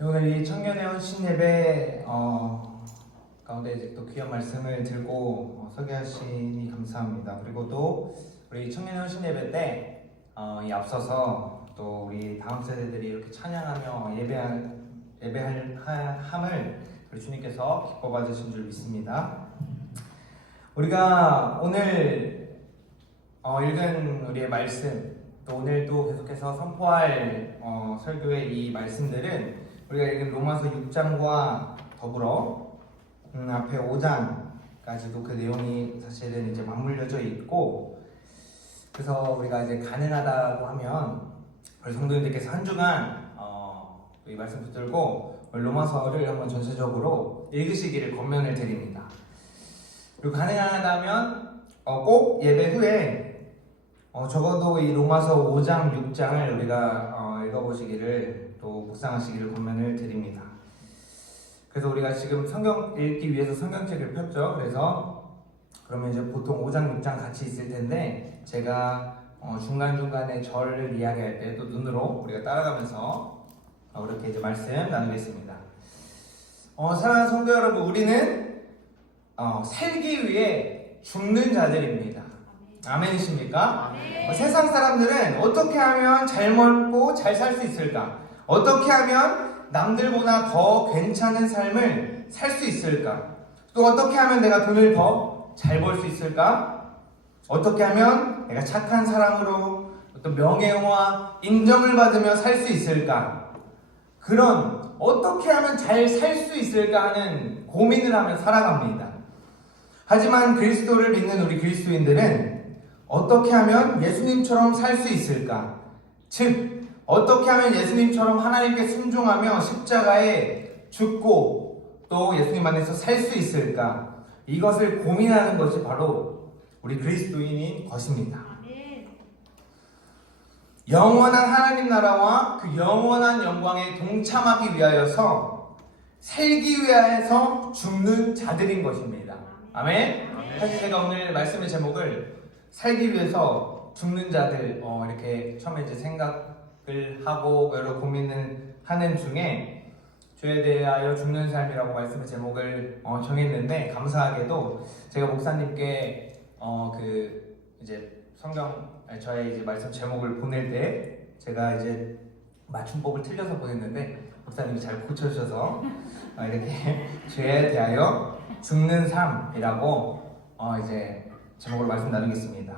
오늘 이 청년의 헌신 예배 가운데 이제 또 귀한 말씀을 들고 소개하시니 감사합니다. 그리고 또 우리 청년의 헌신 예배 때 이 앞서서 또 우리 다음 세대들이 이렇게 찬양하며 예배할 함을 우리 주님께서 기뻐 받으신 줄 믿습니다. 우리가 오늘 읽은 우리의 말씀, 또 오늘 또 계속해서 선포할 설교의 이 말씀들은 우리가 읽은 로마서 6장과 더불어 앞에 5장까지도 그 내용이 사실은 이제 맞물려져 있고, 그래서 우리가 이제 가능하다고 하면 우리 성도님들께서 한 주간 이 말씀 붙들고 로마서를 한번 전체적으로 읽으시기를 권면을 드립니다. 그리고 가능하다면 꼭 예배 후에 적어도 이 로마서 5장, 6장을 우리가 읽어보시기를 또 묵상하시기를 권면을 드립니다. 그래서 우리가 지금 성경 읽기 위해서 성경책을 폈죠. 그래서 그러면 이제 보통 5장, 6장 같이 있을 텐데 제가 중간중간에 절을 이야기할 때 또 눈으로 우리가 따라가면서 이렇게 이제 말씀 나누겠습니다. 사랑하는 성도 여러분, 우리는 살기 위해 죽는 자들입니다. 아멘이십니까? 세상 사람들은 어떻게 하면 잘 먹고 잘 살 수 있을까? 어떻게 하면 남들보다 더 괜찮은 삶을 살 수 있을까? 또 어떻게 하면 내가 돈을 더 잘 벌 수 있을까? 어떻게 하면 내가 착한 사람으로 어떤 명예와 인정을 받으며 살 수 있을까? 그런 어떻게 하면 잘 살 수 있을까 하는 고민을 하며 살아갑니다. 하지만 그리스도를 믿는 우리 그리스도인들은 어떻게 하면 예수님처럼 살 수 있을까? 즉, 어떻게 하면 예수님처럼 하나님께 순종하며 십자가에 죽고 또 예수님 안에서 살 수 있을까? 이것을 고민하는 것이 바로 우리 그리스도인인 것입니다. 영원한 하나님 나라와 그 영원한 영광에 동참하기 위하여서 살기 위하여서 죽는 자들인 것입니다. 아멘? 사실 제가 오늘 말씀의 제목을 살기 위해서 죽는 자들 이렇게 처음에 이제 생각을 하고 여러 고민을 하는 중에 죄에 대하여 죽는 삶이라고 말씀의 제목을 정했는데, 감사하게도 제가 목사님께 그 이제 성경 저의 이제 말씀 제목을 보낼 때 제가 이제 맞춤법을 틀려서 보냈는데 목사님이 잘 고쳐주셔서 이렇게 죄에 대하여 죽는 삶이라고 이제 제목으로 말씀 나누겠습니다.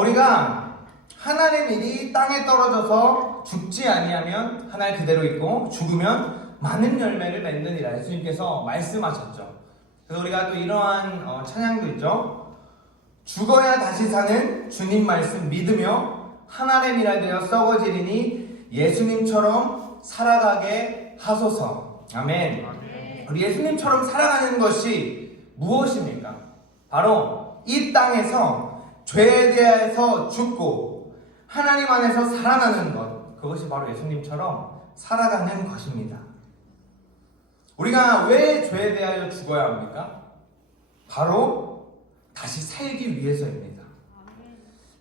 우리가 하나님의 일이 땅에 떨어져서 죽지 아니하면 하늘 그대로 있고 죽으면 많은 열매를 맺느니라 예수님께서 말씀하셨죠. 그래서 우리가 또 이러한 찬양도 있죠. 죽어야 다시 사는 주님 말씀 믿으며 하나님 일에 되어 썩어지리니 예수님처럼 살아가게 하소서. 아멘. 우리 예수님처럼 살아가는 것이 무엇입니까? 바로 이 땅에서 죄에 대해서 죽고 하나님 안에서 살아나는 것, 그것이 바로 예수님처럼 살아가는 것입니다. 우리가 왜 죄에 대하여 죽어야 합니까? 바로 다시 살기 위해서입니다.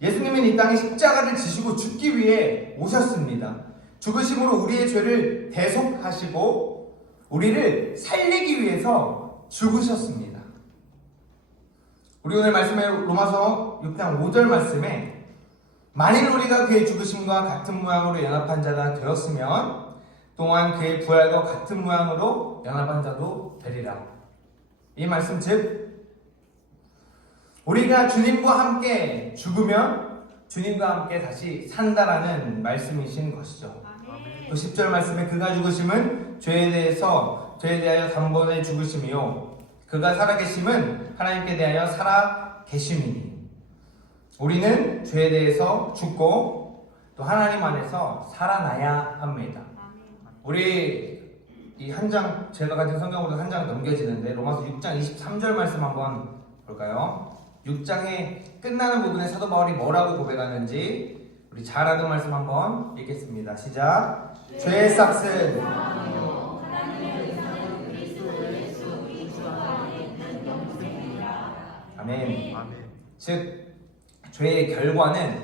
예수님은 이 땅에 십자가를 지시고 죽기 위해 오셨습니다. 죽으심으로 우리의 죄를 대속하시고 우리를 살리기 위해서 죽으셨습니다. 우리 오늘 말씀에 로마서 6장 5절 말씀에 만일 우리가 그의 죽으심과 같은 모양으로 연합한 자가 되었으면 또한 그의 부활과 같은 모양으로 연합한 자도 되리라. 이 말씀 즉 우리가 주님과 함께 죽으면 주님과 함께 다시 산다라는 말씀이신 것이죠. 또 10절 말씀에 그가 죽으심은 죄에 대하여 단번에 죽으심이요 그가 살아계심은 하나님께 대하여 살아계심이니 우리는 죄에 대해서 죽고 또 하나님 안에서 살아나야 합니다. 우리 이 한 장, 제가 가진 성경으로 한 장 넘겨지는데 로마서 6장 23절 말씀 한번 볼까요? 6장의 끝나는 부분에 사도 바울이 뭐라고 고백하는지 우리 잘 아는 말씀 한번 읽겠습니다. 시작. 죄의 싹은 아멘. 즉 죄의 결과는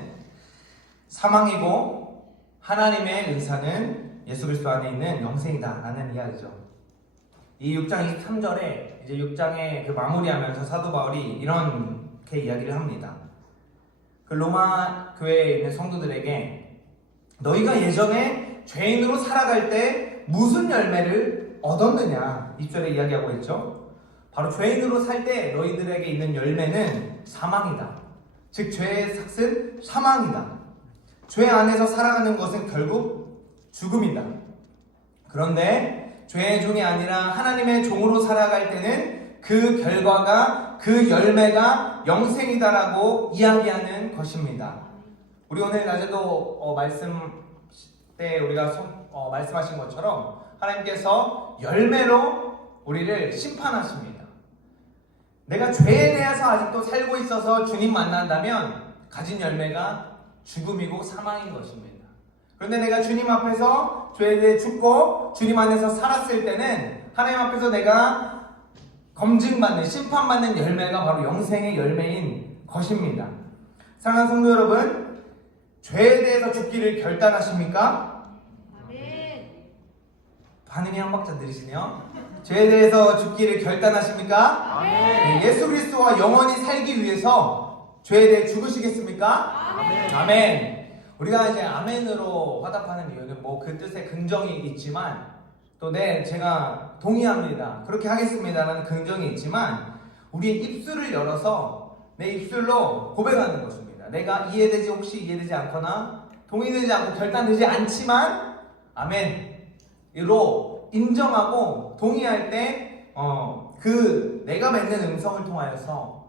사망이고 하나님의 은사는 예수 그리스도 안에 있는 영생이다라는 이야기죠. 이 6장 23절에 이제 6장의 그 마무리하면서 사도 바울이 이렇게 이야기를 합니다. 그 로마 교회에 있는 성도들에게 너희가 예전에 죄인으로 살아갈 때 무슨 열매를 얻었느냐 2절에 이야기하고 있죠. 바로 죄인으로 살 때 너희들에게 있는 열매는 사망이다. 즉 죄의 삭은 사망이다. 죄 안에서 살아가는 것은 결국 죽음이다. 그런데 죄의 종이 아니라 하나님의 종으로 살아갈 때는 그 결과가 그 열매가 영생이다라고 이야기하는 것입니다. 우리 오늘 낮에도 말씀 때 우리가 말씀하신 것처럼 하나님께서 열매로 우리를 심판하십니다. 내가 죄에 대해서 아직도 살고 있어서 주님 만난다면 가진 열매가 죽음이고 사망인 것입니다. 그런데 내가 주님 앞에서 죄에 대해 죽고 주님 안에서 살았을 때는 하나님 앞에서 내가 검증받는, 심판받는 열매가 바로 영생의 열매인 것입니다. 사랑하는 성도 여러분, 죄에 대해서 죽기를 결단하십니까? 아멘. 반응이 한 박자 느리시네요. 죄에 대해서 죽기를 결단하십니까? 아멘. 예수 그리스도와 영원히 살기 위해서 죄에 대해 죽으시겠습니까? 아멘. 아멘. 우리가 이제 아멘으로 화답하는 이유는 뭐 그 뜻에 긍정이 있지만 또 제가 동의합니다. 그렇게 하겠습니다라는 긍정이 있지만 우리의 입술을 열어서 내 입술로 고백하는 것입니다. 내가 혹시 이해되지 않거나 동의되지 않고 결단되지 않지만 아멘으로 인정하고 동의할 때 그 내가 맺는 음성을 통하여서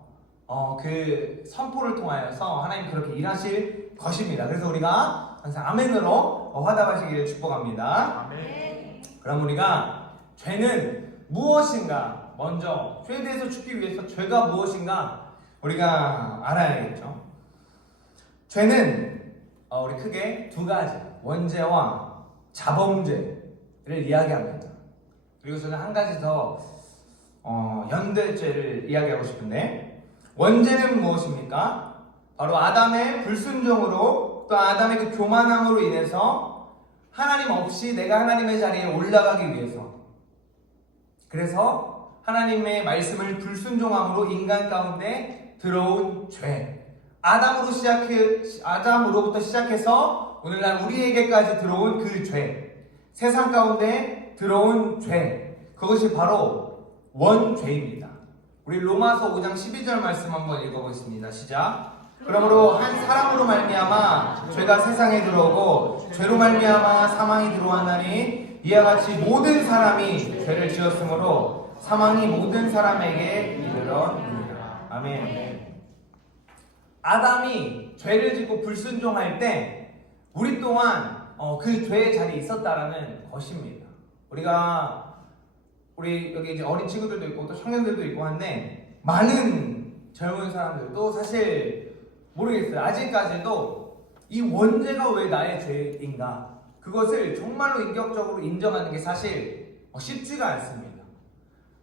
그 선포를 통하여서 하나님 그렇게 일하실 것입니다. 그래서 우리가 항상 아멘으로 화답하시기를 축복합니다. 아멘. 그럼 우리가 죄는 무엇인가 먼저 죄에 대해서 죽기 위해서 죄가 무엇인가 우리가 알아야겠죠. 죄는 우리 크게 두 가지 원죄와 자범죄를 이야기합니다. 그리고 저는 한 가지 더 연대죄를 이야기하고 싶은데 원죄는 무엇입니까? 바로 아담의 불순종으로 또 아담의 그 교만함으로 인해서 하나님 없이 내가 하나님의 자리에 올라가기 위해서 그래서 하나님의 말씀을 불순종함으로 인간 가운데 들어온 죄 아담으로부터 시작해서 오늘날 우리에게까지 들어온 그 죄 세상 가운데 들어온 죄 그것이 바로 원죄입니다. 우리 로마서 5장 12절 말씀 한번 읽어보겠습니다. 시작. 그러므로 한 사람으로 말미암아 죄가 세상에 들어오고 죄로 말미암아 사망이 들어왔나니 이와 같이 모든 사람이 죄를 지었으므로 사망이 모든 사람에게 이르렀느니라. 아멘. 아담이 죄를 짓고 불순종할 때 우리 또한 그 죄의 자리에 있었다라는 것입니다. 우리 여기 이제 어린 친구들도 있고 또 청년들도 있고 한데 많은 젊은 사람들도 사실 모르겠어요. 아직까지도 이 원죄가 왜 나의 죄인가 그것을 정말로 인격적으로 인정하는 게 사실 쉽지가 않습니다.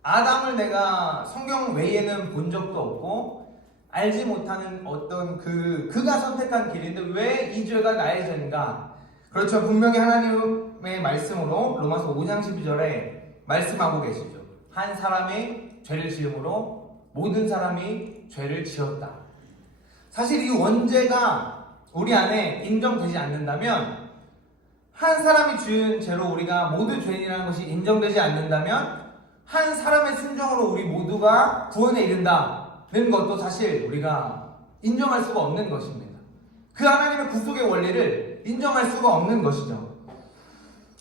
아담을 내가 성경 외에는 본 적도 없고 알지 못하는 어떤 그가 선택한 길인데 왜 이 죄가 나의 죄인가? 그렇죠. 분명히 하나님의 말씀으로 로마서 5장 12절에 말씀하고 계시죠. 한 사람의 죄를 지음으로 모든 사람이 죄를 지었다. 사실 이 원죄가 우리 안에 인정되지 않는다면 한 사람이 지은 죄로 우리가 모두 죄인이라는 것이 인정되지 않는다면 한 사람의 순종으로 우리 모두가 구원에 이른다는 것도 사실 우리가 인정할 수가 없는 것입니다. 그 하나님의 구속의 원리를 인정할 수가 없는 것이죠.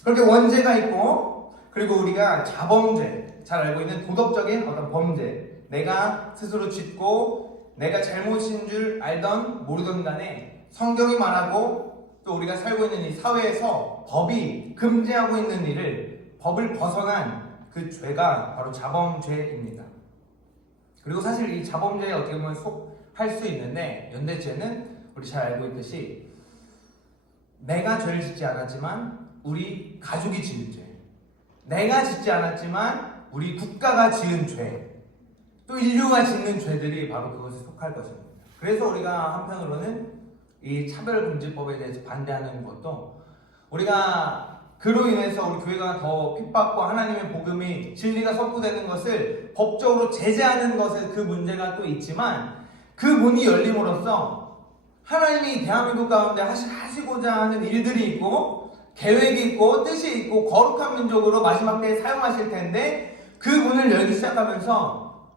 그렇게 원죄가 있고 그리고 우리가 자범죄, 잘 알고 있는 도덕적인 어떤 범죄 내가 스스로 짓고 내가 잘못인 줄 알던 모르던 간에 성경이 말하고 또 우리가 살고 있는 이 사회에서 법이 금지하고 있는 일을 법을 벗어난 그 죄가 바로 자범죄입니다. 그리고 사실 이 자범죄에 어떻게 보면 속할 수 있는데 연대죄는 우리 잘 알고 있듯이 내가 죄를 짓지 않았지만 우리 가족이 지은 죄 내가 짓지 않았지만 우리 국가가 지은 죄, 또 인류가 짓는 죄들이 바로 그것에 속할 것입니다. 그래서 우리가 한편으로는 이 차별금지법에 대해서 반대하는 것도 우리가 그로 인해서 우리 교회가 더 핍박과 하나님의 복음이 진리가 선포되는 것을 법적으로 제재하는 것에 그 문제가 또 있지만, 그 문이 열림으로써 하나님이 대한민국 가운데 하시고자 하는 일들이 있고 계획이 있고 뜻이 있고 거룩한 민족으로 마지막 때에 사용하실 텐데, 그 문을 열기 시작하면서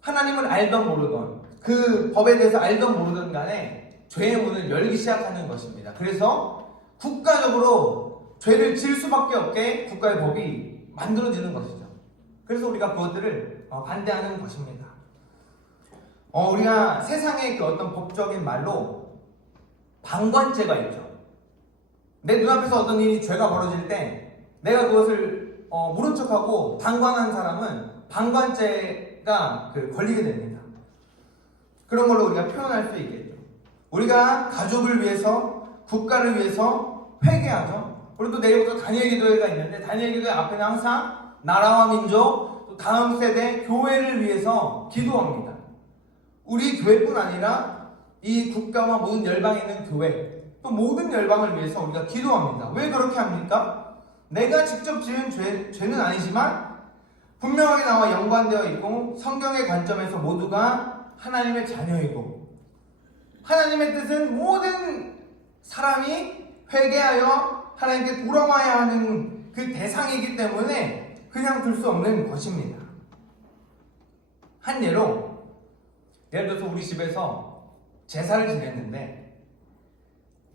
하나님을 알던 모르던, 그 법에 대해서 알던 모르던 간에 죄의 문을 열기 시작하는 것입니다. 그래서 국가적으로 죄를 지을 수밖에 없게 국가의 법이 만들어지는 것이죠. 그래서 우리가 그것들을 반대하는 것입니다. 우리가 세상의 그 어떤 법적인 말로 방관죄가 있죠. 내 눈앞에서 어떤 일이 죄가 벌어질 때 내가 그것을 모른 척하고 방관한 사람은 방관죄가 걸리게 됩니다. 그런 걸로 우리가 표현할 수 있겠죠. 우리가 가족을 위해서, 국가를 위해서 회개하죠. 그리고 또 내일부터 다니엘 기도회가 있는데, 다니엘 기도회 앞에는 항상 나라와 민족, 또 다음 세대, 교회를 위해서 기도합니다. 우리 교회뿐 아니라 이 국가와 모든 열방에 있는 교회, 또 모든 열방을 위해서 우리가 기도합니다. 왜 그렇게 합니까? 내가 직접 지은 죄는 아니지만 분명하게 나와 연관되어 있고 성경의 관점에서 모두가 하나님의 자녀이고, 하나님의 뜻은 모든 사람이 회개하여 하나님께 돌아와야 하는 그 대상이기 때문에 그냥 둘 수 없는 것입니다. 한 예로, 예를 들어서 우리 집에서 제사를 지냈는데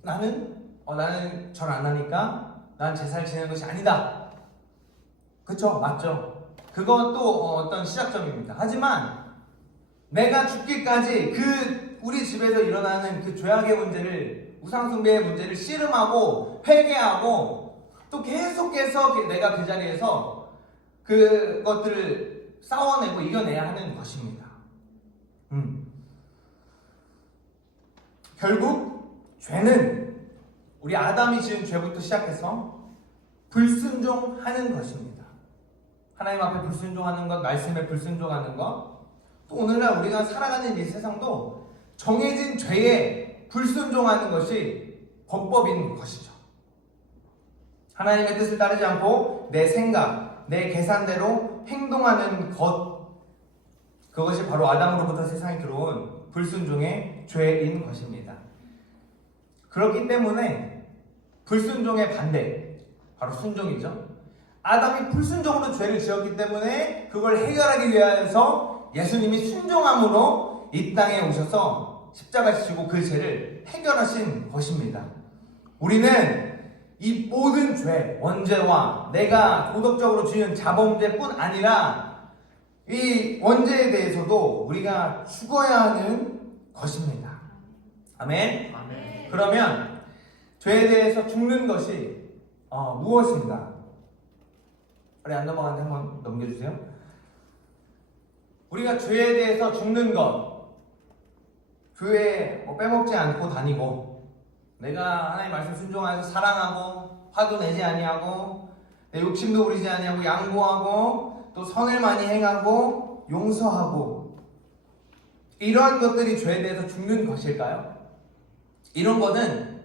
나는 절 안 하니까 난 제사를 지내는 것이 아니다. 그쵸? 맞죠? 그것도 어떤 시작점입니다. 하지만 내가 죽기까지 우리 집에서 일어나는 그 죄악의 문제를, 우상숭배의 문제를 씨름하고 회개하고 또 계속해서 내가 그 자리에서 그것들을 싸워내고 이겨내야 하는 것입니다. 결국 죄는 우리 아담이 지은 죄부터 시작해서 불순종하는 것입니다. 하나님 앞에 불순종하는 것, 말씀에 불순종하는 것, 또 오늘날 우리가 살아가는 이 세상도 정해진 죄에 불순종하는 것이 범법인 것이죠. 하나님의 뜻을 따르지 않고 내 생각, 내 계산대로 행동하는 것, 그것이 바로 아담으로부터 세상에 들어온 불순종의 죄인 것입니다. 그렇기 때문에 불순종의 반대, 바로 순종이죠. 아담이 불순종으로 죄를 지었기 때문에 그걸 해결하기 위하여서 예수님이 순종함으로 이 땅에 오셔서 십자가 지시고 그 죄를 해결하신 것입니다. 우리는 이 모든 죄, 원죄와 내가 도덕적으로 지은 자범죄뿐 아니라 이 원죄에 대해서도 우리가 죽어야 하는 것입니다. 아멘? 아멘. 그러면 죄에 대해서 죽는 것이 무엇인가? 빨리 안 넘어가는데 한번 넘겨주세요. 우리가 죄에 대해서 죽는 것, 교회에 빼먹지 않고 다니고, 내가 하나님 말씀 순종하여서 사랑하고 화도 내지 아니하고 내 욕심도 부리지 아니하고 양보하고 또 선을 많이 행하고 용서하고, 이러한 것들이 죄에 대해서 죽는 것일까요? 이런 거는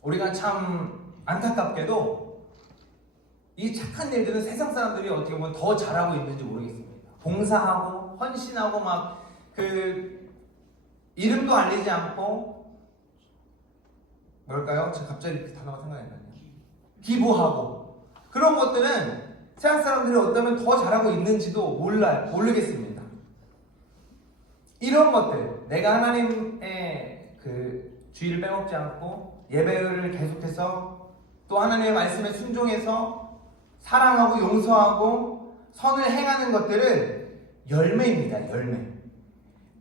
우리가 참 안타깝게도 이 착한 일들은 세상 사람들이 어떻게 보면 더 잘하고 있는지 모르겠습니다. 봉사하고 헌신하고 막 이름도 알리지 않고, 뭘까요? 제가 갑자기 그 단어가 생각이 안 나네요. 기부하고, 그런 것들은 세상 사람들이 어쩌면 더 잘하고 있는지도 모르겠습니다. 이런 것들, 내가 하나님의 주의를 빼먹지 않고 예배를 계속해서 또 하나님의 말씀에 순종해서 사랑하고 용서하고 선을 행하는 것들은 열매입니다. 열매.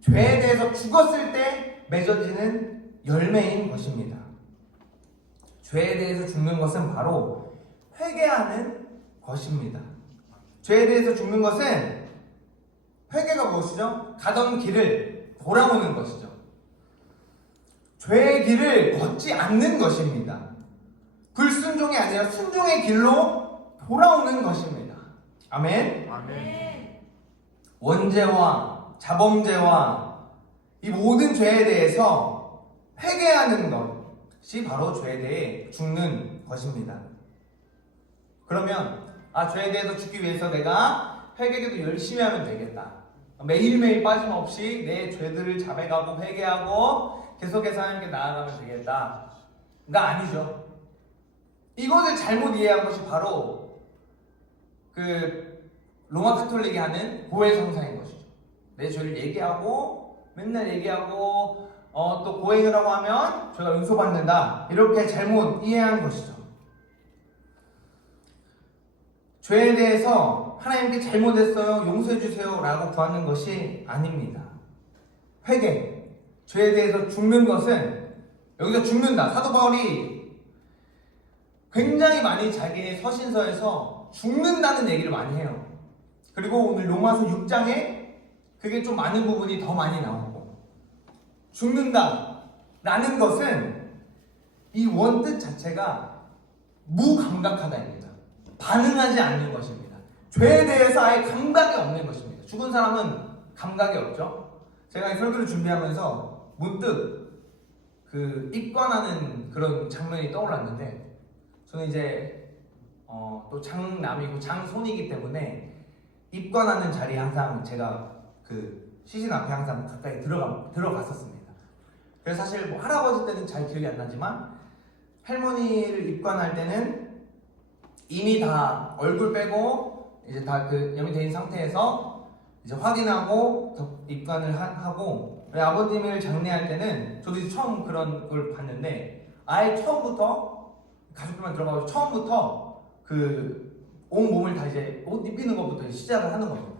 죄에 대해서 죽었을 때 맺어지는 열매인 것입니다. 죄에 대해서 죽는 것은 바로 회개하는 것입니다. 죄에 대해서 죽는 것은, 회개가 무엇이죠? 가던 길을 돌아오는 것이죠. 죄의 길을 걷지 않는 것입니다. 불순종이 아니라 순종의 길로 돌아오는 것입니다. 아멘? 아멘. 원죄와 자범죄와 이 모든 죄에 대해서 회개하는 것이 바로 죄에 대해 죽는 것입니다. 그러면 죄에 대해서 죽기 위해서 내가 회개기도 열심히 하면 되겠다. 매일매일 빠짐없이 내 죄들을 자백하고 회개하고 계속해서 하나님께 나아가면 되겠다. 가 아니죠. 이것을 잘못 이해한 것이 바로 그 로마 카톨릭이 하는 고해성사인 것이죠. 내 죄를 얘기하고 맨날 얘기하고 또 고행을 하고 하면 죄가 용서받는다. 이렇게 잘못 이해한 것이죠. 죄에 대해서 하나님께 잘못했어요, 용서해 주세요 라고 구하는 것이 아닙니다. 회개, 죄에 대해서 죽는 것은 여기서 죽는다. 사도 바울이 굉장히 많이 자기의 서신서에서 죽는다는 얘기를 많이 해요. 그리고 오늘 로마서 6장에 그게 좀 많은 부분이 더 많이 나오고, 죽는다 라는 것은 이 원뜻 자체가 무감각하다입니다. 반응하지 않는 것입니다. 죄에 대해서 아예 감각이 없는 것입니다. 죽은 사람은 감각이 없죠. 제가 이 설교를 준비하면서 문득 그 입관하는 그런 장면이 떠올랐는데, 저는 이제 또 장남이고 장손이기 때문에 입관하는 자리에 항상 제가 그 시신 앞에 항상 가까이 들어갔었습니다. 그래서 사실 뭐 할아버지 때는 잘 기억이 안 나지만 할머니를 입관할 때는 이미 다 얼굴 빼고 이제 다 그 염이된 상태에서 이제 확인하고 입관을 하고, 아버님을 장례할 때는 저도 이제 처음 그런 걸 봤는데 아예 처음부터 가족들만 들어가고 처음부터 그 온 몸을 다 이제 옷 입히는 것부터 시작을 하는 겁니다.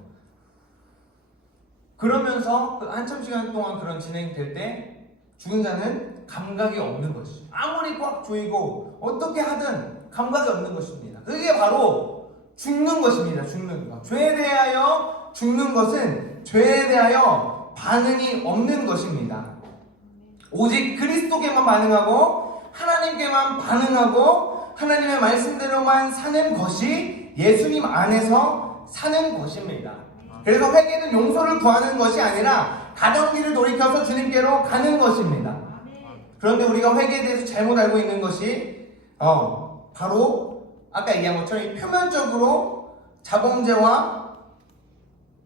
그러면서 그 한참 시간 동안 그런 진행될 때 죽은 자는 감각이 없는 것이죠. 아무리 꽉 조이고 어떻게 하든 감각이 없는 것입니다. 그게 바로 죽는 것입니다. 죽는 것. 죄에 대하여 죽는 것은 죄에 대하여 반응이 없는 것입니다. 오직 그리스도께만 반응하고 하나님께만 반응하고 하나님의 말씀대로만 사는 것이 예수님 안에서 사는 것입니다. 그래서 회개는 용서를 구하는 것이 아니라 가던 길을 돌이켜서 주님께로 가는 것입니다. 그런데 우리가 회개에 대해서 잘못 알고 있는 것이 바로 아까 얘기한 것처럼 표면적으로 자범죄와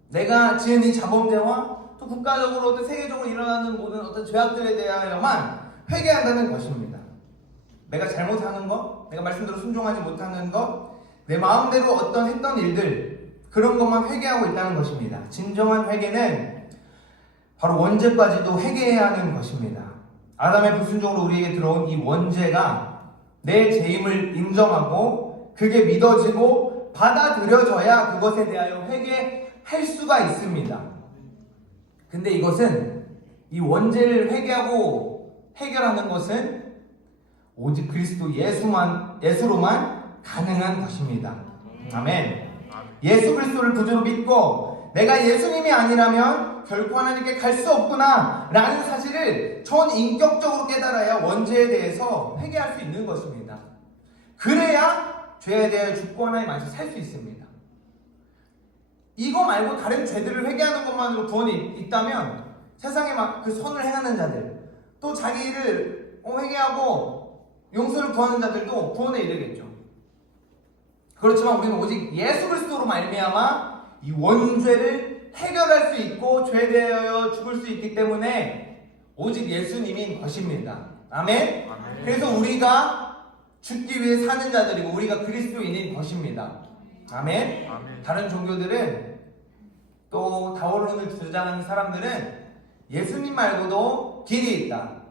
내가 지은 이 자범죄와 또 국가적으로 또 세계적으로 일어나는 모든 어떤 죄악들에 대하여만 회개한다는 것입니다. 내가 잘못하는 것, 내가 말씀대로 순종하지 못하는 것, 내 마음대로 어떤 했던 일들, 그런 것만 회개하고 있다는 것입니다. 진정한 회개는 바로 원죄까지도 회개해야 하는 것입니다. 아담의 불순종으로 우리에게 들어온 이 원죄가 내 죄임을 인정하고 그게 믿어지고 받아들여져야 그것에 대하여 회개할 수가 있습니다. 근데 이것은 이 원죄를 회개하고 해결하는 것은 오직 그리스도 예수로만 가능한 것입니다. 아멘. 예수 그리스도를 구주로 믿고 내가 예수님이 아니라면 결코 하나님께 갈 수 없구나 라는 사실을 전인격적으로 깨달아야 원죄에 대해서 회개할 수 있는 것입니다. 그래야 죄에 대해 죽고 하나님 안에서 살 수 있습니다. 이거 말고 다른 죄들을 회개하는 것만으로 구원이 있다면 세상에 막 그 선을 행하는 자들, 또 자기를 회개하고 용서를 구하는 자들도 구원에 이르겠죠. 그렇지만 우리는 오직 예수 그리스도로 말미암아 이 원죄를 해결할 수 있고 죄에 대하여 죽을 수 있기 때문에 오직 예수님인 것입니다. 아멘? 아멘. 그래서 우리가 죽기 위해 사는 자들이고 우리가 그리스도인인 것입니다. 아멘? 아멘. 다른 종교들은 또 다원론을 주장하는 사람들은 예수님 말고도 길이 있다.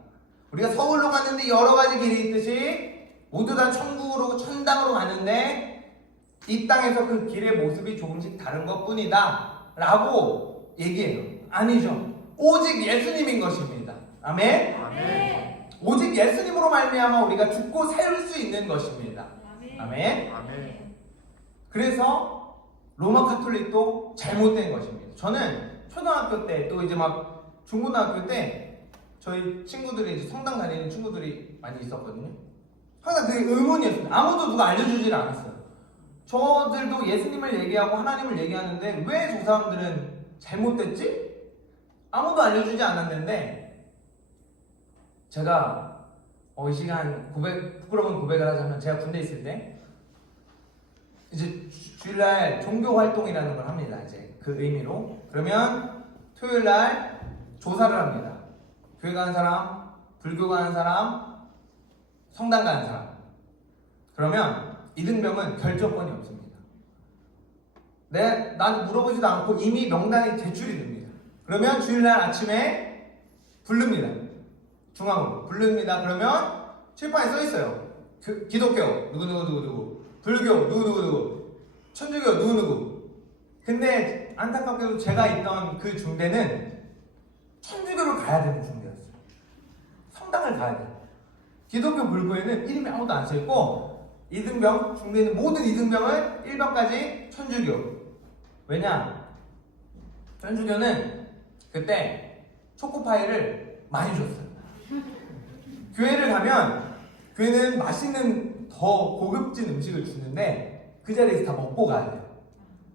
우리가 서울로 갔는데 여러 가지 길이 있듯이 모두 다 천국으로 천당으로 가는데 이 땅에서 그 길의 모습이 조금씩 다른 것뿐이다 라고 얘기해요. 아니죠. 오직 예수님인 것입니다. 아멘? 아멘. 오직 예수님으로 말미암아 우리가 죽고 살 수 있는 것입니다. 아멘? 아멘. 그래서 로마 카톨릭도 잘못된 것입니다. 저는 초등학교 때 또 이제 막 중고등학교 때 저희 친구들이 이제 성당 다니는 친구들이 많이 있었거든요. 항상 그게 의문이었어요. 아무도 누가 알려주질 않았어요. 저들도 예수님을 얘기하고 하나님을 얘기하는데 왜 저 사람들은 잘못됐지? 아무도 알려주지 않았는데 제가 이 시간 부끄러운 고백을 하자면 제가 군대 있을 때 이제 주일날 종교 활동이라는 걸 합니다. 이제 그 의미로. 그러면 토요일날 조사를 합니다. 교회 가는 사람, 불교 가는 사람, 성당 가는 사람. 그러면 이등병은 결정권이 없습니다. 나한테 물어보지도 않고 이미 명단이 제출이 됩니다. 그러면 주일날 아침에 부릅니다. 중앙으로 부릅니다. 그러면 칠판에 써 있어요. 기독교 누구, 불교 누구, 천주교 누구. 근데 안타깝게도 제가 있던 그 중대는 천주교를 가야 되는 중대였어요. 성당을 가야 돼요. 기독교 불교에는 이름이 아무도 안 써있고 이등병, 중대는 모든 이등병은 1병까지 천주교. 왜냐? 천주교는 그때 초코파이를 많이 줬어요. 교회를 가면 교회는 맛있는 더 고급진 음식을 주는데 그 자리에서 다 먹고 가야 돼요.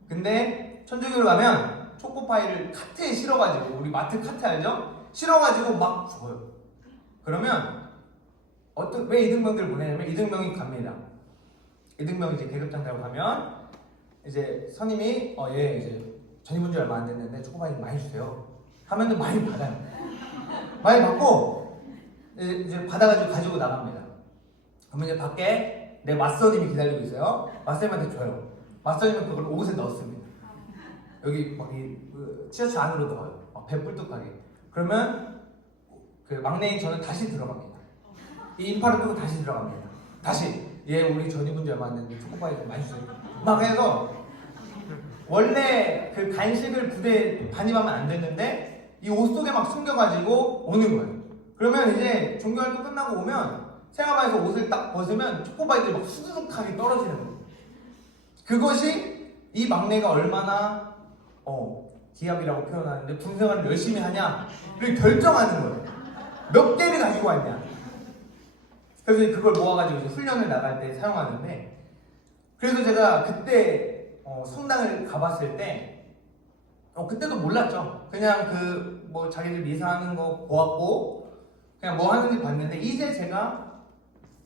근데 천주교를 가면 초코파이를 카트에 실어가지고, 우리 마트 카트 알죠? 실어가지고 막 줘요. 그러면 왜 이등병들을 보내냐면 이등병이 갑니다. 이등병이 이제 계급장 달고 가면 이제 선임이 얘 이제 전입은 지 얼마 안 됐는데 초코파이 많이 주세요 하면은 많이 받아요. 많이 받고 이제 받아가지고 가지고 나갑니다. 그러면 이제 밖에 내 맞선임이 기다리고 있어요. 맞선임한테 줘요. 맞선임은 그걸 옷에 넣습니다. 여기 막 티셔츠 안으로 넣어요. 배 뿔뚝하게. 그러면 그 막내인 저는 다시 들어갑니다. 이 인파를 끄고 다시 들어갑니다. 다시 우리 전입은 지 얼마 안 됐는데 초코파이 좀 많이 주세요. 막 해서 원래 그 간식을 부대에 반입하면 안 됐는데 이 옷 속에 막 숨겨가지고 오는 거예요. 그러면 이제 종교활동 끝나고 오면 생활반에서 옷을 딱 벗으면 초코바이들이 막 수두룩하게 떨어지는 거예요. 그것이 이 막내가 얼마나 기합이라고 표현하는데 군생활을 열심히 하냐를 결정하는 거예요. 몇 개를 가지고 왔냐. 그래서 그걸 모아가지고 이제 훈련을 나갈 때 사용하는데, 그래서 제가 그때 성당을 가봤을 때 그때도 몰랐죠. 그냥 뭐 자기들 미사하는 거 보았고 그냥 뭐 하는지 봤는데, 이제 제가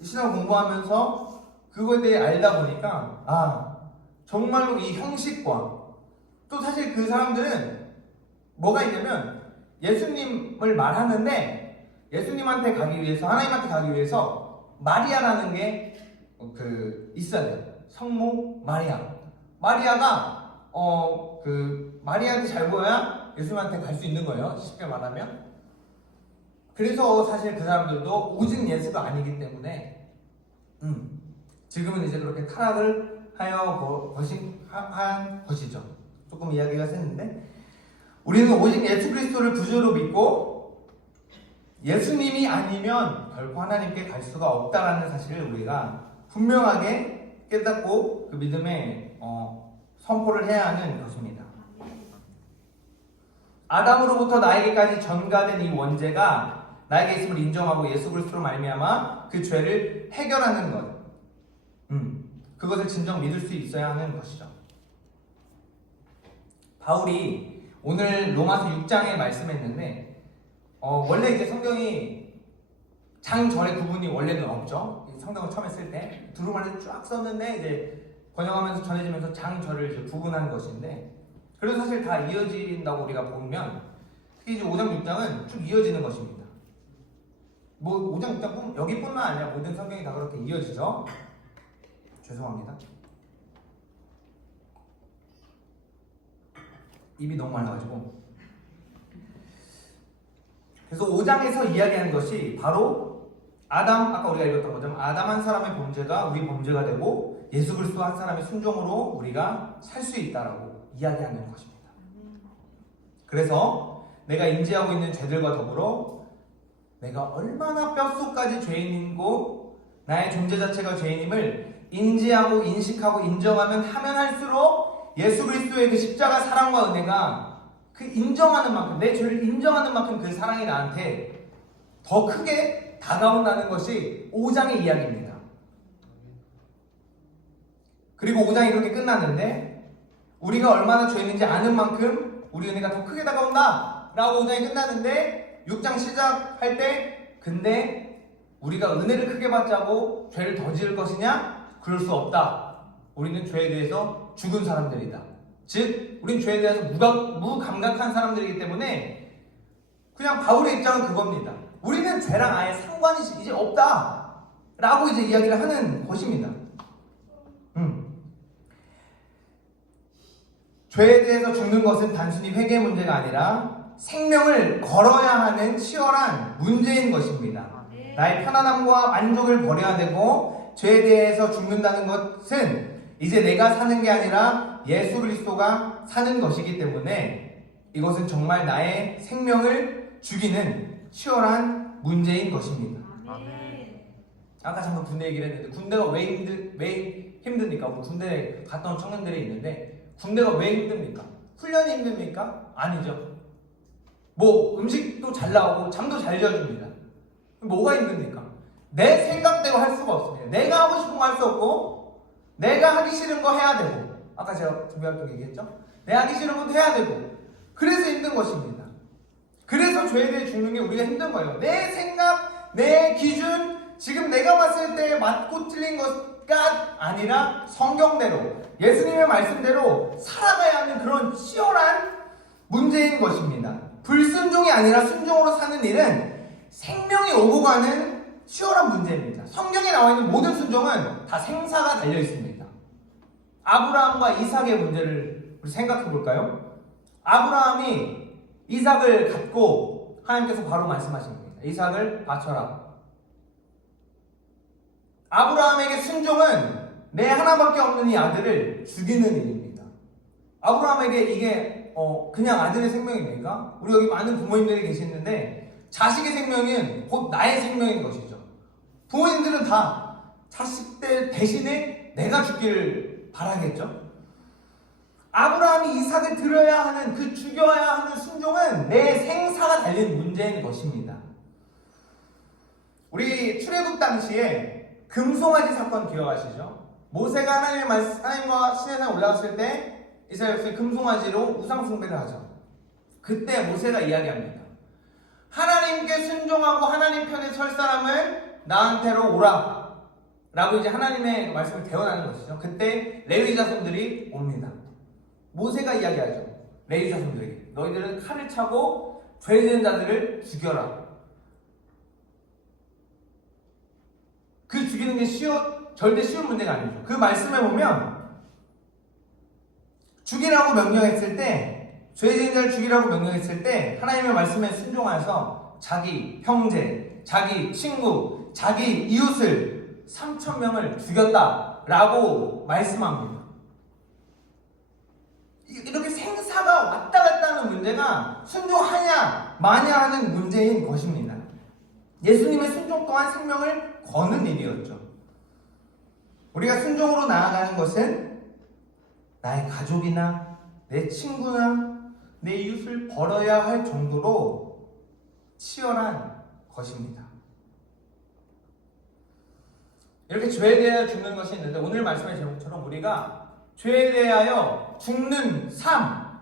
신앙 공부하면서 그거에 대해 알다 보니까 정말로 이 형식과, 또 사실 그 사람들은 뭐가 있냐면 예수님을 말하는데 예수님한테 가기 위해서, 하나님한테 가기 위해서 마리아라는 게 있어야 돼요. 성모 마리아가 마리아한테 잘 보여야 예수님한테 갈 수 있는 거예요. 쉽게 말하면. 그래서 사실 그 사람들도 오직 예수가 아니기 때문에 지금은 이제 그렇게 타락을 한 것이죠. 조금 이야기가 셌는데, 우리는 오직 예수 그리스도를 구주로 믿고 예수님이 아니면 결코 하나님께 갈 수가 없다라는 사실을 우리가 분명하게 깨닫고 그 믿음에 선포를 해야 하는 것입니다. 아담으로부터 나에게까지 전가된 이 원죄가 나에게 있음을 인정하고 예수 그리스도로 말미암아 그 죄를 해결하는 것, 그것을 진정 믿을 수 있어야 하는 것이죠. 바울이 오늘 로마서 6장에 말씀했는데, 원래 이제 성경이 장절의 구분이 원래는 없죠. 성경을 처음 했을 때 두루마리를 쫙 썼는데 이제 번역하면서 전해지면서 장절을 이제 구분한 것인데, 그래서 사실 다 이어진다고 우리가 보면, 특히 이제 5장 6장은 쭉 이어지는 것입니다. 뭐 5장 6장 여기뿐만 아니라 모든 성경이 다 그렇게 이어지죠. 죄송합니다. 입이 너무 많아가지고. 그래서 5장에서 이야기하는 것이 바로 아까 우리가 읽었던 것처럼 아담 한 사람의 범죄가 우리 범죄가 되고 예수 그리스도 한 사람의 순종으로 우리가 살 수 있다라고 이야기하는 것입니다. 그래서 내가 인지하고 있는 죄들과 더불어 내가 얼마나 뼛속까지 죄인이고 나의 존재 자체가 죄인임을 인지하고 인식하고 인정하면 하면 할수록 예수 그리스도의 그 십자가 사랑과 은혜가 그 인정하는 만큼, 내 죄를 인정하는 만큼 그 사랑이 나한테 더 크게 다가온다는 것이 5장의 이야기입니다. 그리고 5장이 그렇게 끝났는데, 우리가 얼마나 죄인인지 아는 만큼 우리 은혜가 더 크게 다가온다 라고 5장이 끝났는데, 6장 시작할 때 근데 우리가 은혜를 크게 받자고 죄를 더 지을 것이냐? 그럴 수 없다. 우리는 죄에 대해서 죽은 사람들이다. 즉 우린 죄에 대해서 무감각한 사람들이기 때문에 그냥 바울의 입장은 그겁니다. 우리는 죄랑 아예 상관이 이제 없다 라고 이제 이야기를 하는 것입니다. 죄에 대해서 죽는 것은 단순히 회개의 문제가 아니라 생명을 걸어야 하는 치열한 문제인 것입니다. 나의 편안함과 만족을 버려야 되고 죄에 대해서 죽는다는 것은 이제 내가 사는 게 아니라 예수 그리스도가 사는 것이기 때문에 이것은 정말 나의 생명을 죽이는 치열한 문제인 것입니다. 아까 잠깐 군대 얘기를 했는데 군대가 왜 힘듭니까? 뭐 군대 갔다 온 청년들이 있는데 군대가 왜 힘듭니까? 훈련이 힘듭니까? 아니죠. 뭐 음식도 잘 나오고 잠도 잘 지어줍니다. 뭐가 힘듭니까? 내 생각대로 할 수가 없습니다. 내가 하고 싶은 거 할 수 없고 내가 하기 싫은 거 해야 되고 아까 제가 준비활동 얘기했죠? 내가 하기 싫은 것도 해야 되고 그래서 힘든 것입니다. 그래서 죄에 대해 죽는 게 우리가 힘든 거예요. 내 생각, 내 기준, 지금 내가 봤을 때 맞고 틀린 것가 아니라 성경대로 예수님의 말씀대로 살아가야 하는 그런 치열한 문제인 것입니다. 불순종이 아니라 순종으로 사는 일은 생명이 오고 가는 치열한 문제입니다. 성경에 나와 있는 모든 순종은 다 생사가 달려 있습니다. 아브라함과 이삭의 문제를 우리 생각해 볼까요? 아브라함이 이삭을 갖고 하나님께서 바로 말씀하신 겁니다. 이삭을 바쳐라. 아브라함에게 순종은 내 하나밖에 없는 이 아들을 죽이는 일입니다. 아브라함에게 이게 그냥 아들의 생명입니까? 우리 여기 많은 부모님들이 계시는데 자식의 생명은 곧 나의 생명인 것이죠. 부모님들은 다 자식들 대신에 내가 죽기를 바라겠죠. 아브라함이 이삭을 들어야 하는 그 죽여야 하는 순종은 내 생사가 달린 문제인 것입니다. 우리 출애굽 당시에 금송아지 사건 기억하시죠? 모세가 하나님과 시내산에 올라갔을 때 이스라엘 백성이 금송아지로 우상 숭배를 하죠. 그때 모세가 이야기합니다. 하나님께 순종하고 하나님 편에 설 사람을 나한테로 오라 라고 이제 하나님의 말씀을 대언하는 것이죠. 그때 레위 자손들이 옵니다. 모세가 이야기하죠. 레위 자손들에게 너희들은 칼을 차고 죄지은 자들을 죽여라. 그 죽이는 게 절대 쉬운 문제가 아니죠. 그 말씀을 보면 죽이라고 명령했을 때, 죄지은 자를 죽이라고 명령했을 때 하나님의 말씀에 순종하여서 자기 형제, 자기 친구, 자기 이웃을 3,000명을 죽였다라고 말씀합니다. 이렇게 생사가 왔다 갔다 하는 문제가 순종하냐 마냐 하는 문제인 것입니다. 예수님의 순종 또한 생명을 거는 일이었죠. 우리가 순종으로 나아가는 것은 나의 가족이나 내 친구나 내 이웃을 버려야 할 정도로 치열한 것입니다. 이렇게 죄에 대하여 죽는 것이 있는데 오늘 말씀의 제목처럼 우리가 죄에 대하여 죽는 삶,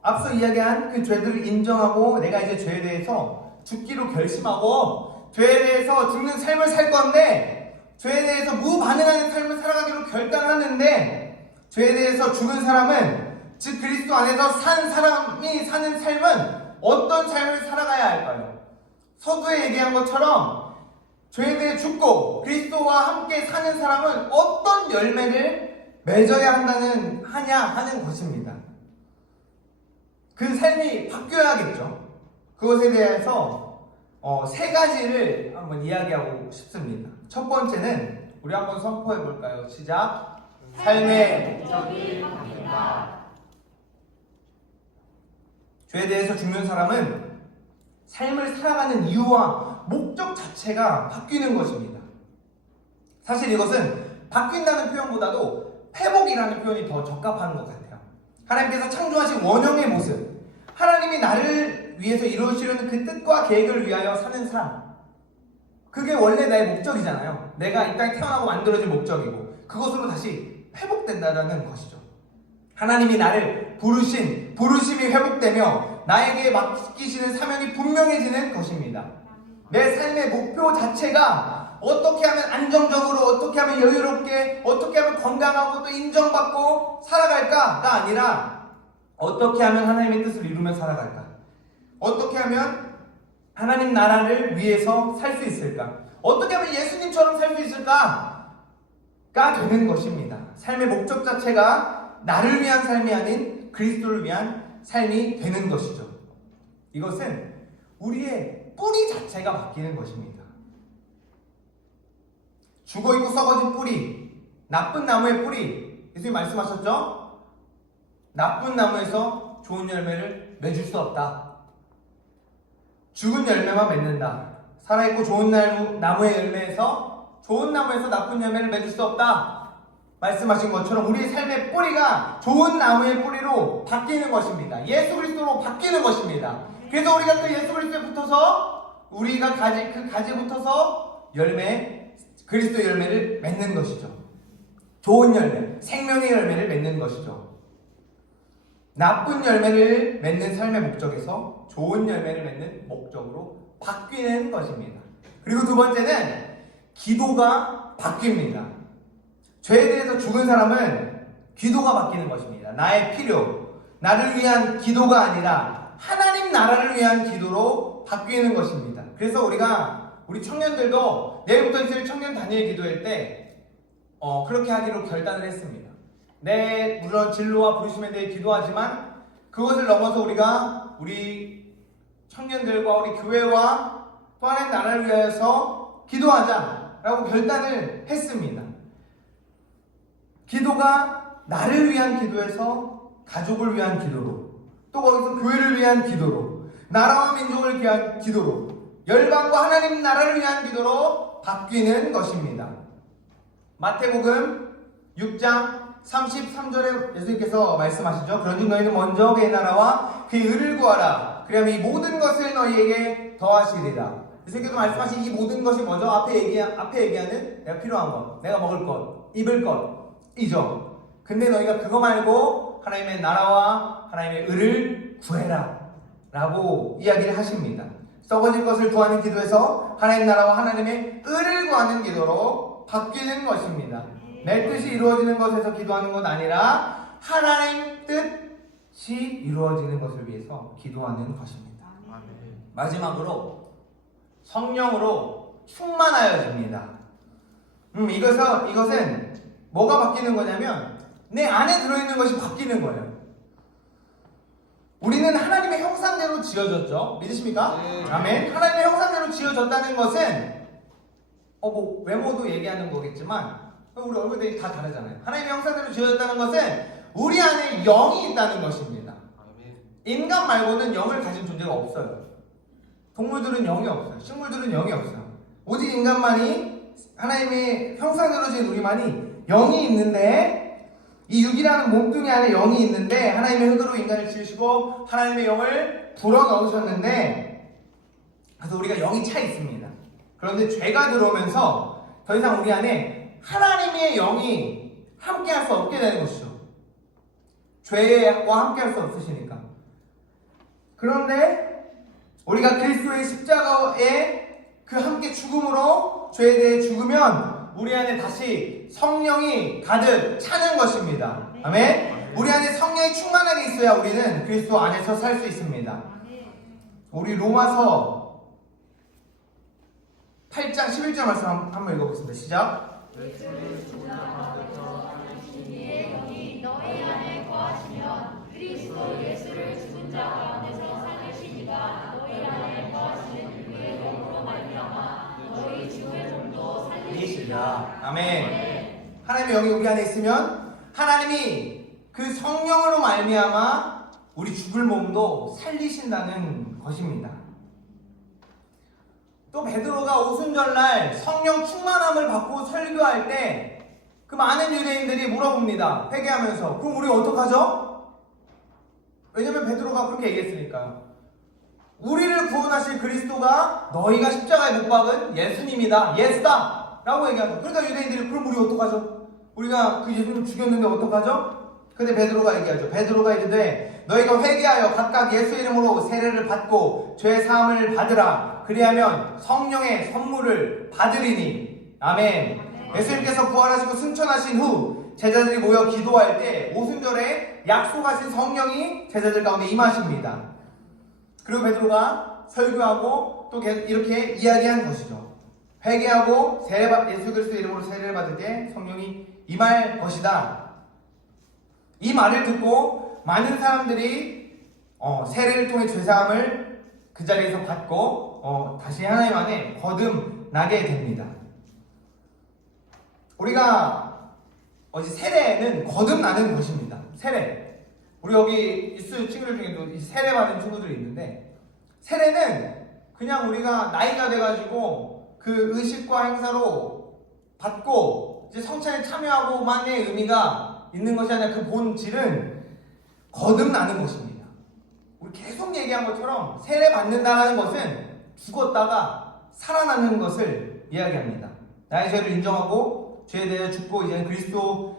앞서 이야기한 그 죄들을 인정하고 내가 이제 죄에 대해서 죽기로 결심하고 죄에 대해서 죽는 삶을 살 건데 죄에 대해서 무반응하는 삶을 살아가기로 결단하는데 죄에 대해서 죽은 사람은 즉 그리스도 안에서 산 사람이 사는 삶은 어떤 삶을 살아가야 할까요? 서두에 얘기한 것처럼 죄에 대해 죽고 그리스도와 함께 사는 사람은 어떤 열매를 맺어야 하는 것입니다. 그 삶이 바뀌어야겠죠. 그것에 대해서 세 가지를 한번 이야기하고 싶습니다. 첫 번째는 우리 한번 선포해 볼까요? 시작. 삶의 목적이 바뀐다. 죄에 대해서 죽는 사람은 삶을 살아가는 이유와 목적 자체가 바뀌는 것입니다. 사실 이것은 바뀐다는 표현보다도 회복이라는 표현이 더 적합한 것 같아요. 하나님께서 창조하신 원형의 모습, 하나님이 나를 위해서 이루시려는 그 뜻과 계획을 위하여 사는 삶, 그게 원래 나의 목적이잖아요. 내가 이 땅에 태어나고 만들어진 목적이고 그것으로 다시 회복된다는 것이죠. 하나님이 나를 부르심이 회복되며 나에게 맡기시는 사명이 분명해지는 것입니다. 내 삶의 목표 자체가 어떻게 하면 안정적으로, 어떻게 하면 여유롭게, 어떻게 하면 건강하고 또 인정받고 살아갈까가 아니라 어떻게 하면 하나님의 뜻을 이루며 살아갈까? 어떻게 하면 하나님 나라를 위해서 살 수 있을까? 어떻게 하면 예수님처럼 살 수 있을까? 가 되는 것입니다. 삶의 목적 자체가 나를 위한 삶이 아닌 그리스도를 위한 삶이 되는 것이죠. 이것은 우리의 뿌리 자체가 바뀌는 것입니다. 죽어있고 썩어진 뿌리, 나쁜 나무의 뿌리, 예수님 말씀하셨죠? 나쁜 나무에서 좋은 열매를 맺을 수 없다. 죽은 열매만 맺는다. 살아있고 좋은 나무의 열매에서, 좋은 나무에서 나쁜 열매를 맺을 수 없다. 말씀하신 것처럼 우리의 삶의 뿌리가 좋은 나무의 뿌리로 바뀌는 것입니다. 예수 그리스도로 바뀌는 것입니다. 그래서 우리가 그 예수 그리스도에 붙어서, 우리가 그 가지에 붙어서 그리스도의 열매를 맺는 것이죠. 좋은 열매, 생명의 열매를 맺는 것이죠. 나쁜 열매를 맺는 삶의 목적에서 좋은 열매를 맺는 목적으로 바뀌는 것입니다. 그리고 두 번째는 기도가 바뀝니다. 죄에 대해서 죽은 사람은 기도가 바뀌는 것입니다. 나의 필요, 나를 위한 기도가 아니라 하나님 나라를 위한 기도로 바뀌는 것입니다. 그래서 우리 청년들도 내일부터 있을 청년 단일 기도회 때 그렇게 하기로 결단을 했습니다. 물론 진로와 부르심에 대해 기도하지만 그것을 넘어서 우리 청년들과 우리 교회와 또 하나님 나라를 위해서 기도하자라고 결단을 했습니다. 기도가 나를 위한 기도에서 가족을 위한 기도로, 또 거기서 교회를 위한 기도로, 나라와 민족을 위한 기도로, 열방과 하나님 나라를 위한 기도로 바뀌는 것입니다. 마태복음 6장 33절에 예수님께서 말씀하시죠. 그러니 너희는 먼저 그의 나라와 그의 의를 구하라. 그러면 이 모든 것을 너희에게 더하시리라. 예수님께서 말씀하신 이 모든 것이 뭐죠? 앞에 얘기하는 내가 필요한 것, 내가 먹을 것, 입을 것이죠. 근데 너희가 그거 말고 하나님의 나라와 하나님의 의를 구해라 라고 이야기를 하십니다. 썩어질 것을 구하는 기도에서 하나님 나라와 하나님의 의를 구하는 기도로 바뀌는 것입니다. 내 뜻이 이루어지는 것에서 기도하는 것 아니라 하나님 뜻이 이루어지는 것을 위해서 기도하는 것입니다. 마지막으로 성령으로 충만하여집니다. 이것은 뭐가 바뀌는 거냐면 내 안에 들어있는 것이 바뀌는 거예요. 우리는 하나님의 형상대로 지어졌죠. 믿으십니까? 네. 아멘. 하나님의 형상대로 지어졌다는 것은 외모도 얘기하는 거겠지만 우리 얼굴들이 다 다르잖아요. 하나님의 형상대로 지어졌다는 것은 우리 안에 영이 있다는 것입니다. 인간 말고는 영을 가진 존재가 없어요. 동물들은 영이 없어요. 식물들은 영이 없어요. 오직 인간만이, 하나님의 형상대로 지은 우리만이 영이 있는데, 이 육이라는 몸뚱이 안에 영이 있는데 하나님의 흙으로 인간을 지으시고 하나님의 영을 불어넣으셨는데, 그래서 우리가 영이 차 있습니다. 그런데 죄가 들어오면서 더 이상 우리 안에 하나님의 영이 함께할 수 없게 되는 것이죠. 죄와 함께할 수 없으시니까. 그런데 우리가 그리스도의 십자가의 그 함께 죽음으로 죄에 대해 죽으면 우리 안에 다시 성령이 가득 차는 것입니다. 아멘. 우리 안에 성령이 충만하게 있어야 우리는 그리스도 안에서 살 수 있습니다. 우리 로마서 8장 11절 말씀 한번 읽어보겠습니다. 시작. 너희 안에 거하시면 그리스도 예수를 죽은 자 가운데서 살리시니가 너희 안에 거하시는 그의 몸으로 말미암아 너희 주의 몸도 살리시리라. 아멘. 하나님의 영이 우리 안에 있으면 하나님이 그 성령으로 말미암아 우리 죽을 몸도 살리신다는 것입니다. 또 베드로가 오순절날 성령 충만함을 받고 설교할 때 그 많은 유대인들이 물어봅니다. 회개하면서 그럼 우리 어떡하죠? 왜냐면 베드로가 그렇게 얘기했으니까요. 우리를 구원하실 그리스도가 너희가 십자가에 못 박은 예수님이다. 예수다. 라고 얘기하죠. 그러니까 유대인들이 그럼 우리 어떡하죠? 우리가 그 예수님 죽였는데 어떡하죠? 근데 베드로가 얘기하죠. 베드로가 이르되 너희가 회개하여 각각 예수 이름으로 세례를 받고 죄 사함을 받으라. 그리하면 성령의 선물을 받으리니. 아멘. 예수님께서 부활하시고 승천하신 후 제자들이 모여 기도할 때 오순절에 약속하신 성령이 제자들 가운데 임하십니다. 그리고 베드로가 설교하고 또 이렇게 이야기한 것이죠. 회개하고 예수 그리스도 이름으로 세례를 받을 때 성령이 임할 것이다. 이 말을 듣고 많은 사람들이 세례를 통해 죄사함을 그 자리에서 받고 다시 하나님 안에 거듭나게 됩니다. 우리가 세례는 거듭나는 것입니다. 세례. 우리 여기 있을 친구들 중에도 세례 받은 친구들이 있는데, 세례는 그냥 우리가 나이가 돼가지고 그 의식과 행사로 받고 이제 성찬에 참여하고만의 의미가 있는 것이 아니라 그 본질은 거듭나는 것입니다. 우리 계속 얘기한 것처럼 세례 받는다는 것은 죽었다가 살아나는 것을 이야기합니다. 나의 죄를 인정하고 죄에 대해 죽고 이제는 그리스도로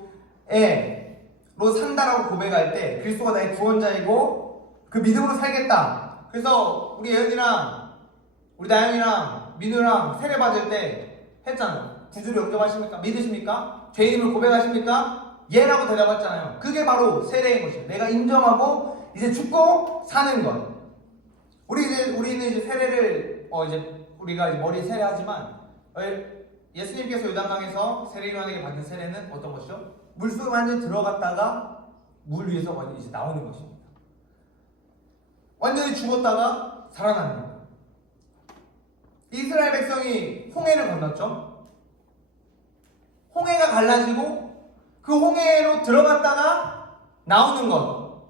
산다라고 고백할 때 그리스도가 나의 구원자이고 그 믿음으로 살겠다. 그래서 우리 예은이랑 우리 나영이랑 민우랑 세례 받을 때 했잖아요. 구주를 영접하십니까? 믿으십니까? 죄인임을 고백하십니까? 예라고 대답했잖아요. 그게 바로 세례인 것이에요. 내가 인정하고 이제 죽고 사는 것. 우리는 이제 세례를 우리가 이제 머리에 세례하지만 예수님께서 요단강에서 세례요한에게 받은 세례는 어떤 것이죠? 물속에 완전히 들어갔다가 물 위에서 완전히 이제 나오는 것입니다. 완전히 죽었다가 살아나는 것. 이스라엘 백성이 홍해를 건넜죠. 홍해가 갈라지고 그 홍해로 들어갔다가 나오는 것.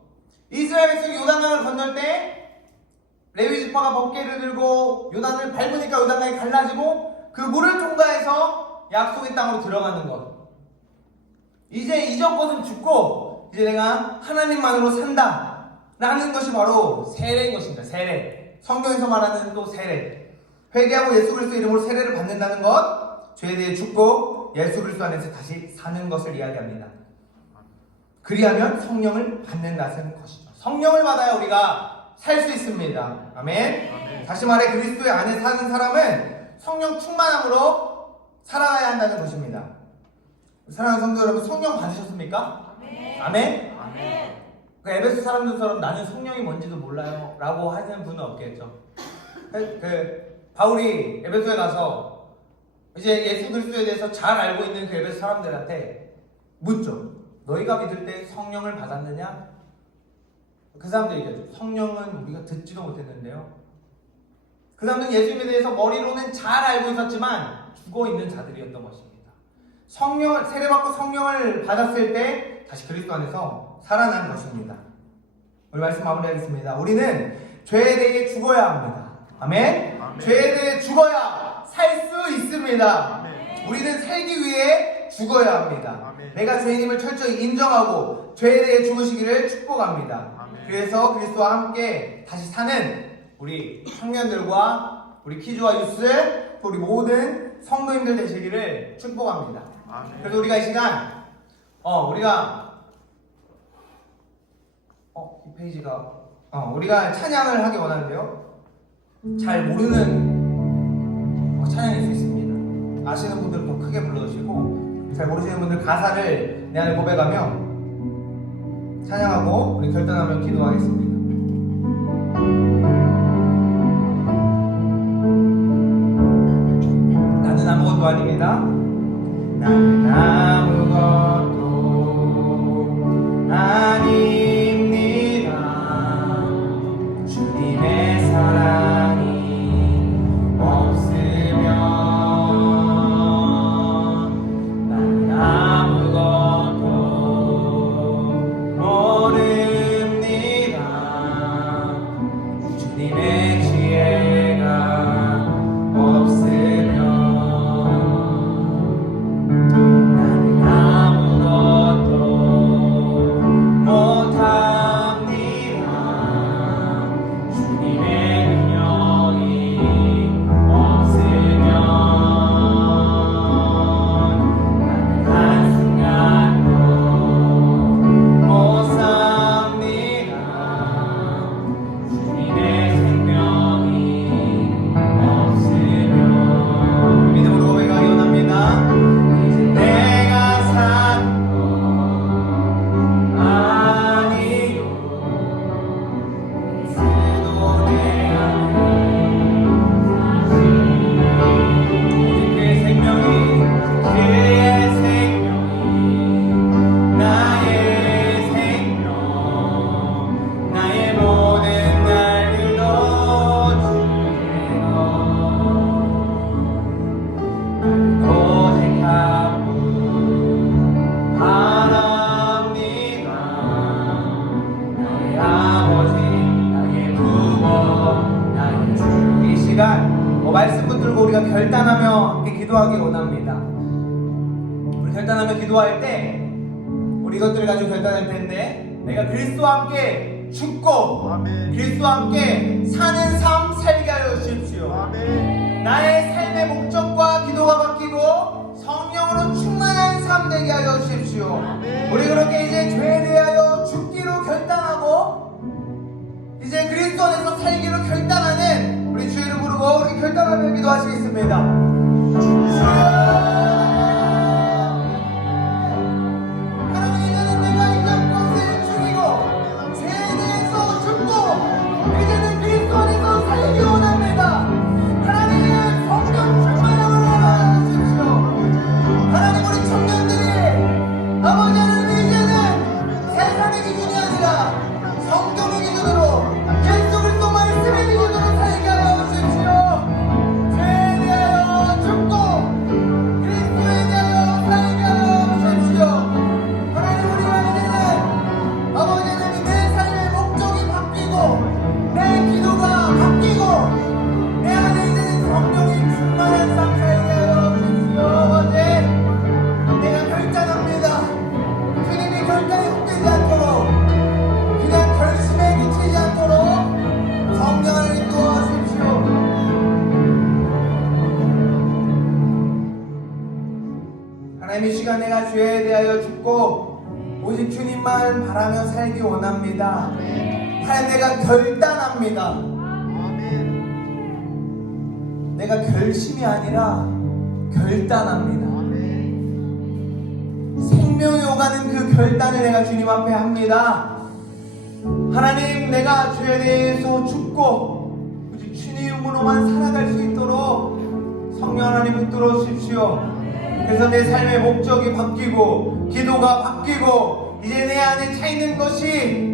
이스라엘 백성이 요단강을 건널 때 레위 지파가 번개를 들고 요단을 밟으니까 요단강이 갈라지고 그 물을 통과해서 약속의 땅으로 들어가는 것. 이제 이전 것은 죽고 이제 내가 하나님만으로 산다 라는 것이 바로 세례인 것입니다. 세례. 성경에서 말하는 또 세례. 회개하고 예수 그리스도 이름으로 세례를 받는다는 것, 죄에 대해 죽고 예수 그리스도 안에서 다시 사는 것을 이야기합니다. 그리하면 성령을 받는다는 것이죠. 성령을 받아야 우리가 살 수 있습니다. 아멘. 다시 말해 그리스도의 안에 사는 사람은 성령 충만함으로 살아가야 한다는 것입니다. 사랑하는 성도 여러분, 성령 받으셨습니까? 아멘. 아멘. 그 에베소 사람들처럼 나는 성령이 뭔지도 몰라요 라고 하는 분은 없겠죠. 바울이 에베소에 가서 이제 예수 그리스도에 대해서 잘 알고 있는 그 에베소 사람들한테 묻죠. 너희가 믿을 때 성령을 받았느냐? 그 사람들이 얘기하죠. 성령은 우리가 듣지도 못했는데요. 그 사람들은 예수님에 대해서 머리로는 잘 알고 있었지만 죽어있는 자들이었던 것입니다. 세례받고 성령을 받았을 때 다시 그리스도 안에서 살아난 것입니다. 우리 말씀 마무리하겠습니다. 우리는 죄에 대해 죽어야 합니다. 아멘? 아멘. 죄에 대해 죽어야 살 수 있습니다. 아멘. 우리는 살기 위해 죽어야 합니다. 아멘. 내가 죄인임을 철저히 인정하고 죄에 대해 죽으시기를 축복합니다. 아멘. 그래서 그리스도와 함께 다시 사는 우리 청년들과 우리 키즈와 유스, 우리 모든 성도님들 되시기를 축복합니다. 아멘. 그래서 우리가 이 시간 이 페이지가 우리가 찬양을 하기 원하는데요. 잘 모르는 찬양일 수 있습니다. 아시는 분들은 더 크게 불러주시고, 잘 모르시는 분들 가사를 내 안에 고백하며 찬양하고 우리 결단하며 기도하겠습니다. 나는 아무것도 아닙니다. 나는 아무것도 아닙니다. 주님의 사랑이 없으면 나는 아무것도 모릅니다. 주님의 지혜가 없으면 나는 아무것도 결단하며 함께 기도하기 원합니다. 우리 결단하며 기도할 때 우리 이것들을 가지고 결단할 텐데, 내가 그리스도와 함께 죽고 그리스도와 함께 사는 삶 살게 하여 주십시오. 나의 삶의 목적과 기도가 바뀌고 성령으로 충만한 삶 되게 하여 주십시오. 우리 그렇게 이제 죄에 대하여 죽기로 결단하고 이제 그리스도 안에서 살기로 결단하는 우리 주 이름 부르고 우리 결단하며 기도하시겠습니다. 하나님, 이 시간 내가 죄에 대하여 죽고 오직 주님만 바라며 살기 원합니다. 하나님, 내가 결단합니다. 내가 결심이 아니라 결단합니다. 생명이 오가는 그 결단을 내가 주님 앞에 합니다. 하나님, 내가 죄에 대해서 죽고 오직 주님으로만 살아갈 수 있도록 성령 하나님 붙들어 주십시오. 그래서 내 삶의 목적이 바뀌고 기도가 바뀌고 이제 내 안에 차 있는 것이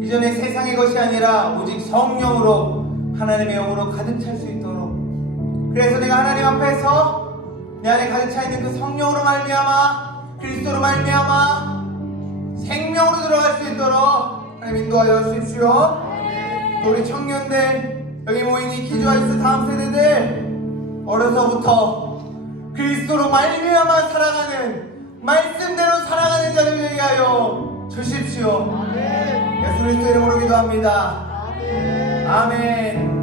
이전의 세상의 것이 아니라 오직 성령으로 하나님의 영으로 가득 찰 수 있도록, 그래서 내가 하나님 앞에서 내 안에 가득 차 있는 그 성령으로 말미암아 그리스도로 말미암아 생명으로 들어갈 수 있도록 하나님 인도하여 주십시오. 또 우리 청년들, 여기 모인 이 키즈와이스 다음 세대들, 어려서부터 그리스도로 말미암아 살아가는, 말씀대로 살아가는 자들 되게 하여 주십시오. 예수 그리스도 이름으로 기도합니다. 아멘.